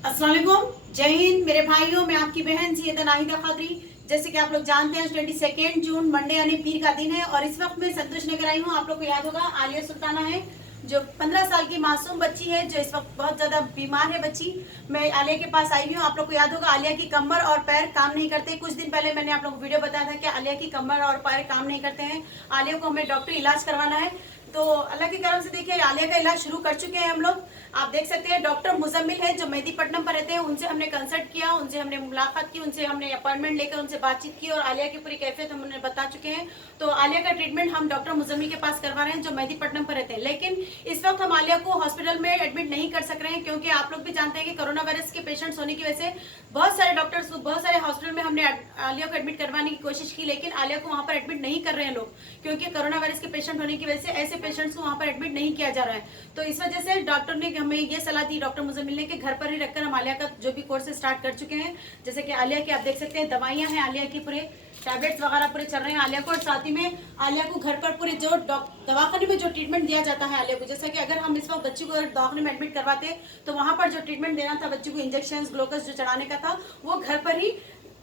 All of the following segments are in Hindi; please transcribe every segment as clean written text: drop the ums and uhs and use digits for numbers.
अस्सलाम वालेकुम, जय हिंद मेरे भाइयों। मैं आपकी बहन सैयदा नाहिदा खत्री। जैसे कि आप लोग जानते हैं 22 जून मंडे यानी पीर का दिन है और इस वक्त मैं संतोष नगर आई हूँ। आप लोग को याद होगा आलिया सुल्ताना है जो 15 साल की मासूम बच्ची है जो इस वक्त बहुत ज्यादा बीमार है बच्ची। मैं आलिया के पास आई हूँ। आप लोग को याद होगा आलिया की कमर और पैर काम नहीं करते। कुछ दिन पहले मैंने आप लोग को वीडियो बताया था कि आलिया की कमर और पैर काम नहीं करते हैं। आलिया को हमें डॉक्टरी इलाज करवाना है। तो अल्लाह की करम से देखिए आलिया का इलाज शुरू कर चुके हैं हम लोग। आप देख सकते हैं डॉक्टर मुजम्मिल है जो मेहदीपट्टनम पर रहते हैं। उनसे हमने कंसल्ट किया, उनसे हमने मुलाकात की, उनसे हमने अपॉइंटमेंट लेकर उनसे बातचीत की और आलिया की पूरी कैफियत हम उन्हें बता चुके हैं। तो आलिया का ट्रीटमेंट हम डॉक्टर मुजम्मिल के पास करवा रहे हैं जो मेहदीपट्टनम पर रहते हैं। लेकिन इस वक्त हम आलिया को हॉस्पिटल में एडमिट नहीं कर सक रहे हैं क्योंकि आप लोग भी जानते हैं कि कोरोना वायरस के पेशेंट्स होने की वजह से बहुत सारे डॉक्टर्स बहुत सारे हॉस्पिटल में हमने आलिया को एडमिट करवाने की कोशिश की, लेकिन आलिया को वहां पर एडमिट नहीं कर रहे हैं लोग क्योंकि कोरोना वायरस के पेशेंट होने की वजह से ऐसे पेशेंट्स को वहां पर एडमिट नहीं किया जा रहा है। तो इस वजह से डॉक्टर ने हमें ये सलाह दी, डॉक्टर मुजम्मिल ने, कि घर पर ही रखकर हम आलिया का जो भी कोर्स स्टार्ट कर चुके हैं। जैसे कि आलिया की आप देख सकते हैं दवाइयां हैं, आलिया की पूरे टैबलेट्स वगैरह पूरे चल रहे हैं आलिया को। और साथ ही में आलिया को घर पर पूरे जो दवाखाने में जो ट्रीटमेंट दिया जाता है आलिया को, जैसा कि अगर हम इस वक्त बच्ची को दवाखाने में एडमिट करवाते तो वहां पर जो ट्रीटमेंट देना था बच्ची को, इंजेक्शन ग्लूकोज जो चढ़ाने का था, वो घर पर ही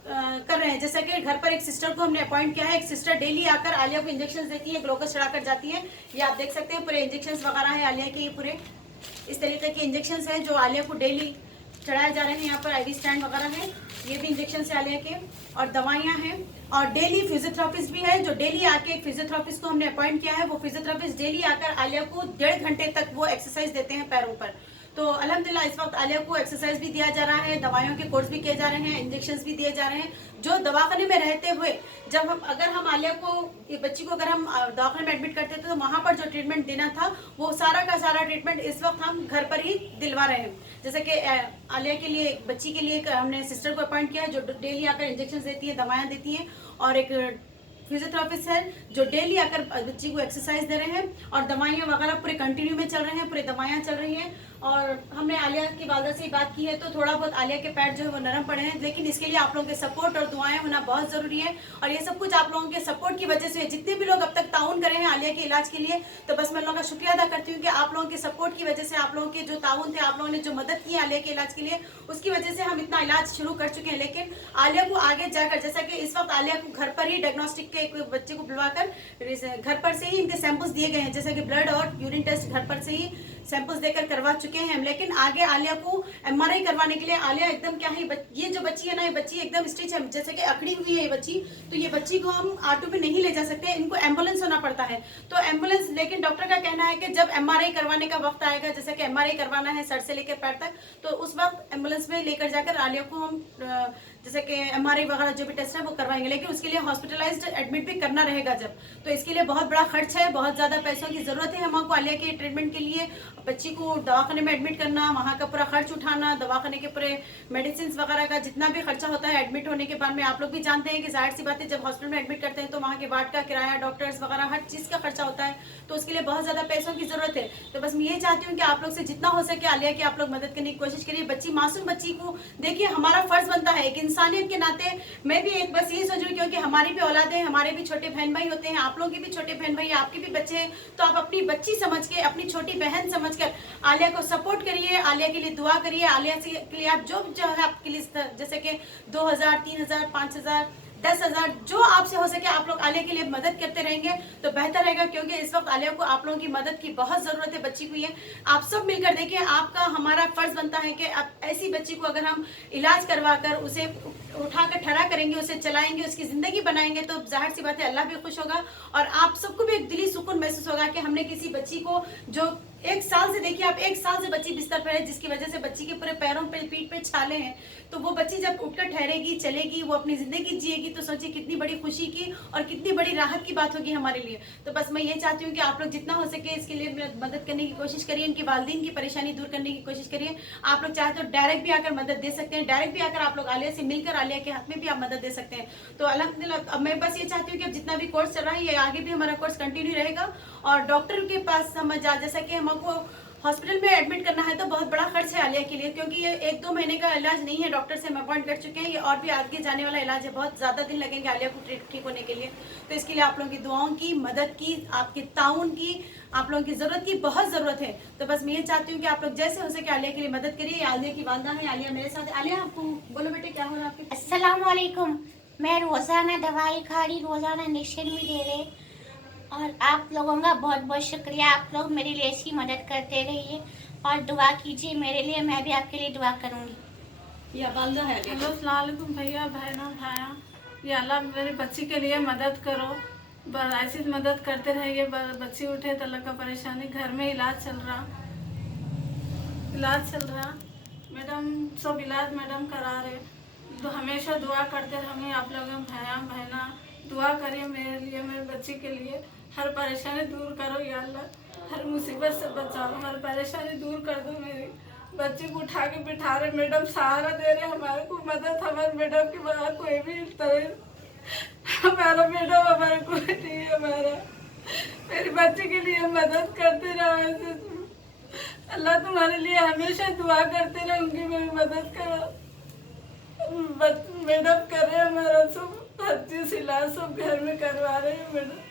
कर रहे हैं। जैसा कि घर पर एक सिस्टर को हमने अपॉइंट किया है। एक सिस्टर डेली आकर आलिया को इंजेक्शन देती है, ग्लूकोज चढ़ाकर जाती है। ये आप देख सकते हैं पूरे इंजेक्शन वगैरह है आलिया के। ये पूरे इस तरीके के इंजेक्शन हैं जो आलिया को डेली चढ़ाए जा रहे हैं। यहाँ पर आईवी स्टैंड वगैरह है, ये भी इंजेक्शन है आलिया के, और दवाइयाँ हैं। और डेली फिजियोथेरापिस्ट भी है जो डेली आके, एक फिजियोथेरापिस्ट को हमने अपॉइंट किया है। वो फिजियोथेरापिस्ट डेली आकर आलिया को 1.5 घंटे तक वो एक्सरसाइज देते हैं पैरों पर। तो अल्हम्दुलिल्लाह इस वक्त आलिया को एक्सरसाइज भी दिया जा रहा है, दवाइयों के कोर्स भी किए जा रहे हैं, इंजेक्शन भी दिए जा रहे हैं। जो दवाखाने में रहते हुए जब हम अगर हम आलिया को, ये बच्ची को अगर हम दवाखाने में एडमिट करते थे तो वहां पर जो ट्रीटमेंट देना था वो सारा का सारा ट्रीटमेंट इस वक्त हम घर पर ही दिलवा रहे हैं। जैसे कि आलिया के लिए, बच्ची के लिए हमने सिस्टर को अपॉइंट किया है जो डेली आकर इंजेक्शन देती है, दवाइयाँ देती है, और एक फिजियोथेरापिस्ट है जो डेली आकर बच्ची को एक्सरसाइज दे रहे हैं। और दवाइयाँ वगैरह पूरे कंटिन्यू में चल रहे हैं, पूरे दवाइयाँ चल रही हैं। और हमने आलिया की वालदा से बात की है तो थोड़ा बहुत आलिया के पैर जो है वो नरम पड़े हैं, लेकिन इसके लिए आप लोगों के सपोर्ट और दुआएं होना बहुत जरूरी है। और ये सब कुछ आप लोगों के सपोर्ट की वजह से, जितने भी लोग अब तक ताउन करे हैं आलिया के इलाज के लिए, तो बस मैं लोगों का शुक्रिया अदा करती हूँ कि आप लोगों के सपोर्ट की वजह से, आप लोगों के जो ताउन थे, आप लोगों ने जो मदद की आलिया के इलाज के लिए, उसकी वजह से हम इतना इलाज शुरू कर चुके हैं। लेकिन आलिया को आगे जाकर, जैसा कि इस वक्त आलिया को घर पर ही डायग्नोस्टिक के एक बच्चे को बुलवाकर घर पर से ही इनके सैंपल्स दिए गए हैं, जैसे कि ब्लड और यूरिन टेस्ट घर पर से ही सैंपल्स देकर करवा चुके हैं हम। लेकिन आगे आलिया को एमआरआई करवाने के लिए, आलिया एकदम क्या है, ये जो बच्ची है ना, ये बच्ची एकदम स्टिच है, जैसे कि अकड़ी हुई है ये बच्ची। तो ये बच्ची को हम ऑटो में नहीं ले जा सकते, इनको एम्बुलेंस होना पड़ता है। तो एम्बुलेंस, लेकिन डॉक्टर का कहना है कि जब एमआरआई करवाने का वक्त आएगा, जैसे कि एमआरआई करवाना है सर से लेकर पैर तक, तो उस वक्त एम्बुलेंस में लेकर जाकर आलिया को हम जैसे कि एमआरआई वगैरह जो भी टेस्ट है वो करवाएंगे। लेकिन उसके लिए हॉस्पिटलाइज्ड एडमिट भी करना रहेगा जब, तो इसके लिए बहुत बड़ा खर्च है, बहुत ज्यादा पैसों की जरूरत है हमको आलिया के ट्रीटमेंट के लिए। बच्ची को दवाखाने में एडमिट करना, वहाँ का पूरा खर्च उठाना, दवाखाने के पूरे मेडिसिन वगैरह का जितना भी खर्चा होता है एडमिट होने के बाद में, आप लोग भी जानते हैं कि जाहिर सी बात है जब हॉस्पिटल में एडमिट करते हैं तो वहाँ के वार्ड का किराया, डॉक्टर्स वगैरह हर चीज का खर्चा होता है। तो उसके लिए बहुत ज्यादा पैसों की जरूरत है। तो बस मैं ये चाहती हूँ कि आप लोग से जितना हो सके आलिया की आप लोग मदद करने की कोशिश करिए। बच्ची, मासूम बच्ची को देखिए, हमारा फर्ज बनता है एक इंसानियत के नाते। मैं भी एक बस यही सोच रही हूँ क्योंकि हमारी भी औलाद है, हमारे भी छोटे बहन भाई होते हैं, आप लोग के भी छोटे बहन भाई, आपके भी बच्चे हैं, तो आप अपनी बच्ची समझ के, अपनी छोटी बहन समझ कर आलिया को सपोर्ट करिए, आलिया के लिए दुआ करिए। आलिया के लिए आप जो है आपके लिए, जैसे कि 2000, 3000, 5000, 10,000 जो आपसे हो सके आप लोग आलिया के लिए मदद करते रहेंगे तो बेहतर रहेगा, क्योंकि इस वक्त आलिया को आप लोगों की मदद की बहुत जरूरत है। बच्ची को ये आप सब मिलकर देखिए, आपका हमारा फर्ज बनता है कि ऐसी बच्ची को अगर हम इलाज करवा कर उसे उठाकर ठहरा करेंगे, उसे चलाएंगे, उसकी जिंदगी बनाएंगे, तो जाहिर सी बात है अल्लाह भी खुश होगा और आप सबको भी एक दिली सुकून महसूस होगा कि हमने किसी बच्ची को जो 1 साल से, देखिए आप 1 साल से बच्ची बिस्तर पर है, जिसकी वजह से बच्ची के पूरे पैरों पे, पीठ पे छाले हैं, तो वो बच्ची जब उठकर ठहरेगी, चलेगी, वो अपनी जिंदगी जिएगी, तो सोचिए कितनी बड़ी खुशी की और कितनी बड़ी राहत की बात होगी हमारे लिए। तो बस मैं ये चाहती हूँ कि आप लोग जितना हो सके इसके लिए मदद करने की कोशिश करिए, इनकी वालिदैन की परेशानी दूर करने की कोशिश करिए। आप लोग चाहे तो डायरेक्ट भी आकर मदद दे सकते हैं, डायरेक्ट भी आकर आप लोग आलिया से मिलकर आलिया के हाथ में भी आप मदद दे सकते हैं। तो अल्हम्दुलिल्लाह अब मैं बस ये चाहती हूँ कि अब जितना भी कोर्स चल रहा है ये आगे भी हमारा कोर्स कंटिन्यू रहेगा और डॉक्टर के पास समझ आ, जैसा कि हमको हॉस्पिटल में एडमिट करना है तो बहुत बड़ा खर्च है आलिया के लिए, क्योंकि ये 1-2 महीने का इलाज नहीं है, डॉक्टर से हम अपॉइंट कर चुके हैं, ये और भी आगे जाने वाला इलाज है, बहुत ज़्यादा दिन लगेंगे आलिया को ठीक होने के लिए। तो इसके लिए आप लोगों की दुआओं की, मदद की, आपके ताउन की, आप लोगों की ज़रूरत की बहुत ज़रूरत है। तो बस मैं ये चाहती हूँ कि आप लोग जैसे हो सके आलिया के लिए मदद करिए। आलिया की वालदा है, आलिया मेरे साथ। आलिया आपको बोलो बेटे, क्या हो रहा है आपके? अस्सलाम वालेकुम। मैं रोज़ाना दवाई खा रही, रोज़ाना इंजेक्शन भी ले रहे, और आप लोगों का बहुत बहुत शुक्रिया। आप लोग मेरे लिए ऐसी मदद करते रहिए और दुआ कीजिए मेरे लिए, मैं भी आपके लिए दुआ करूँगी। या वालदा है। हेलो अस्सलाम वालेकुम भैया, बहनों भाया, या अल्लाह मेरी बच्ची के लिए मदद करो, ऐसी मदद करते रहिए। बच्ची उठे तो अल्लाह का परेशानी, घर में इलाज चल रहा मैडम, सब इलाज मैडम करा रहे। तो हमेशा दुआ करते रहिए आप लोग, भाया बहना, दुआ करिए मेरे लिए, मेरी बच्ची के लिए। हर परेशानी दूर करो या अल्लाह, हर मुसीबत से बचाओ, हर परेशानी दूर कर दो मेरी बच्ची को। उठा के बिठा रहे मैडम, सहारा दे रहे हमारे को, मदद हमारे मैडम के बाहर कोई भी तरह हमारा मैडम हमारे कोई नहीं है। हमारा मेरी बच्ची के लिए मदद करते रहो ऐसे। अल्लाह तुम्हारे लिए हमेशा दुआ करते रहूंगी, मेरी मदद करो। मैडम कर रहे हमारा सब, हर चीज इलाज सब घर में करवा रहे हैं मैडम।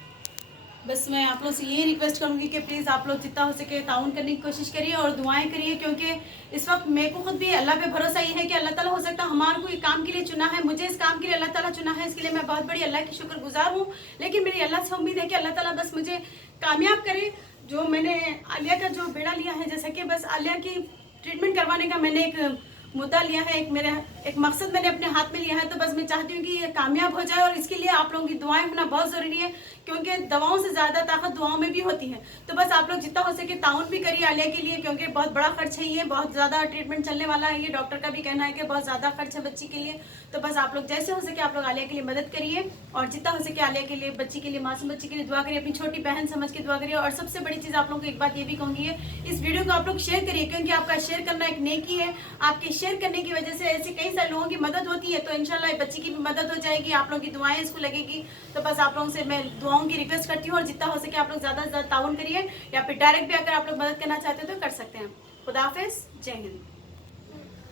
बस मैं आप लोग से ये रिक्वेस्ट करूंगी कि प्लीज़ आप लोग जितना हो सके ताउन करने की कोशिश करिए और दुआएं करिए, क्योंकि इस वक्त मेरे को खुद भी अल्लाह पे भरोसा ये है कि अल्लाह ताला हो सकता है हमारे को ये काम के लिए चुना है, मुझे इस काम के लिए अल्लाह ताला चुना है, इसके लिए मैं बहुत बड़ी अल्लाह की शुक्रगुजार हूँ। लेकिन मेरी अल्लाह से उम्मीद है कि अल्लाह ताला बस मुझे कामयाब करे। जो मैंने आलिया का जो बेड़ा लिया है, जैसा कि बस आलिया की ट्रीटमेंट करवाने का मैंने एक मुद्दा लिया है, एक मकसद मैंने अपने हाथ में लिया है, तो बस मैं चाहती हूँ कि ये कामयाब हो जाए। और इसके लिए आप लोगों की दुआएं होना बहुत ज़रूरी है, क्योंकि दवाओं से ज़्यादा ताकत दुआओं में भी होती है। तो बस आप लोग जितना हो सके ताउन भी करिए आलिया के लिए, क्योंकि बहुत बड़ा खर्च है, ये बहुत ज़्यादा ट्रीटमेंट चलने वाला है, ये डॉक्टर का भी कहना है कि बहुत ज़्यादा खर्च है बच्ची के लिए। तो बस आप लोग जैसे हो सके आप लोग आलिया के लिए मदद करिए, और जितना हो सके आलिया के लिए, बच्ची के लिए, मासूम बच्ची के लिए दुआ करिए, अपनी छोटी बहन समझ के दुआ करिए। और सबसे बड़ी चीज़ आप लोग को एक बात ये भी कहूँगी, इस वीडियो को आप लोग शेयर करिए, क्योंकि आपका शेयर करना एक नेकी है। आपके शेयर करने की वजह से ऐसे कई सारे लोगों की मदद होती है, तो इंशाल्लाह बच्ची की भी मदद हो जाएगी, आप लोगों की दुआएं इसको लगेगी। तो बस आप लोगों से मैं दुआओं की रिक्वेस्ट करती हूँ, और जितना हो सके आप लोग ज़्यादा से ज़्यादा ताउन करिए, या फिर डायरेक्ट भी अगर आप लोग मदद करना चाहते हो तो कर सकते हैं। खुदा हाफिज़, जय हिंद।